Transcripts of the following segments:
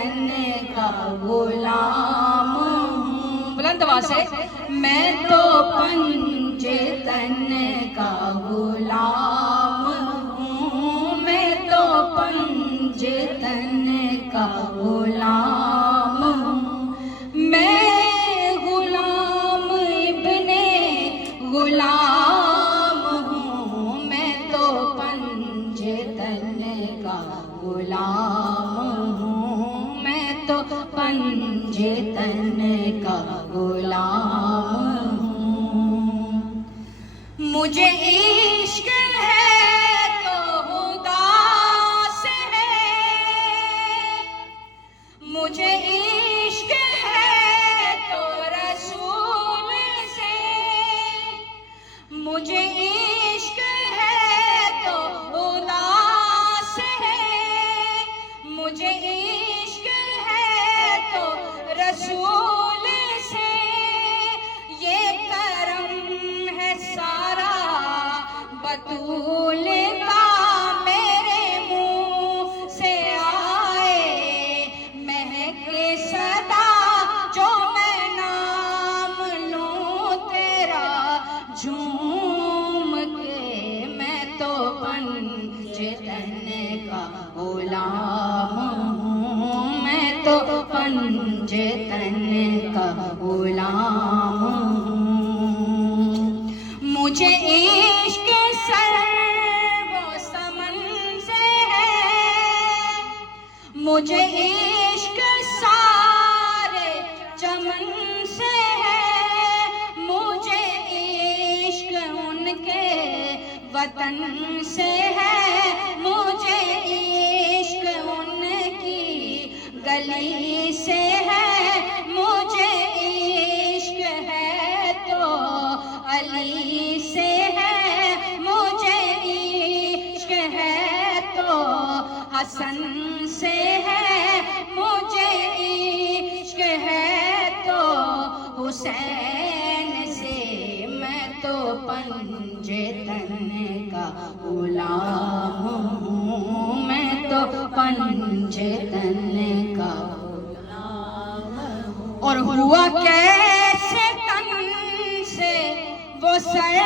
तन का गुलाम हूँ। बुलंद आवाज से, मैं तो पंजे तन का गुलाम हूँ, मैं तो पंजे तन का गुलाम हूँ। मैं गुलाम इब्ने गुलाम हूँ, मैं तो पंजे तन का गुलाम हूँ, मैं तो पंजे तन का गुलाम हूँ। मुझे इश्क है तो खुदा से है, मुझे इश्क है तो रसूल से, मुझे इश्क है तो खुदा से है, मुझे इश्क है तो रसूल से। ये करम है सारा बतूल का, मेरे मुंह से आए महके सदा, जो मैं नाम लूं तेरा झूम के। मैं तो पंजे तन का गुलाम हूँ, मैं तो पंजे तन का गुलाम हूँ। मुझे इश्क सर वो समन से है, मुझे इश्क सारे चमन से है, मुझे इश्क उनके वतन से है, मुझे इश्क उनकी गली से है, मुझे इश्क है तो अली से है, मुझे इश्क है तो हसन से है, मुझे इश्क है तो हुसैन से। मैं तो पंजे तन का गुलाम हूँ, मैं तो पंजे तन का गुलाम हूँ। और हुआ कैसे तन से वो सर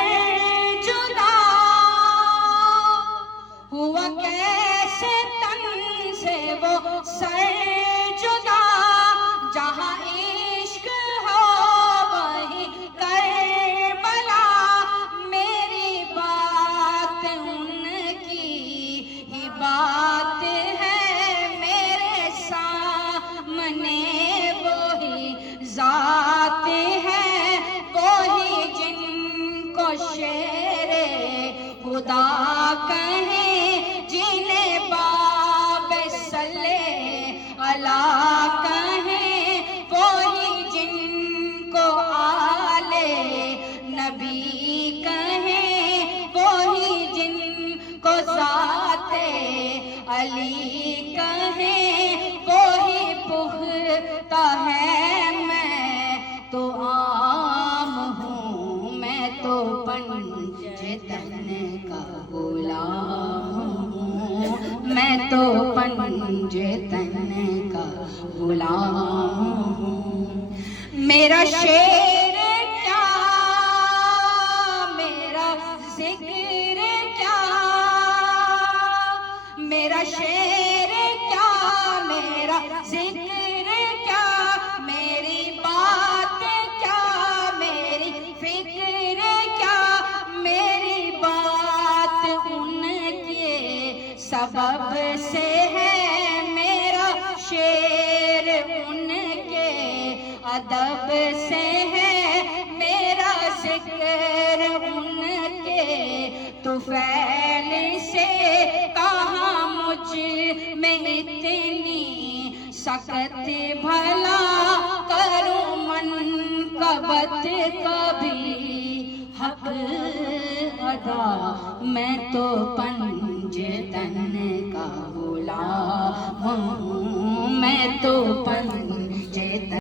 जुदा, हुआ कैसे तन से वो सर जुदा, जहाँ इश्क हो वहीं करबला, मेरी बात उनकी ही बात है, मेरे सामने वही जात है, वही जिनको शेरे खुदा कहें, जिन्हें बाब सल्ले अला कहें, वही जिनको आले नबी कहें, वही जिनको ज़ाते अली कहें, वही पुख्ता है। मैं तो आम हूँ, मैं तो पंजे तन का गुलाम हूँ, मैं तो पंजे तन का गुलाम हूँ। मेरा शेर क्या, मेरा जिक्र क्या, मेरा शेर क्या, मेरा जिक्र क्या, मेरी बात क्या, मेरी फिक्र क्या, मेरी बात उनके सबब से है, मेरा शेर उनके अदब से है, मेरा जिक्र उनके तुफैल से। कहाँ मुझ में इतनी सख्त भला, करूँ मनकबत कभी हक अदा। मैं तो पंजे तन का गुलाम हूँ, मैं तो पंजे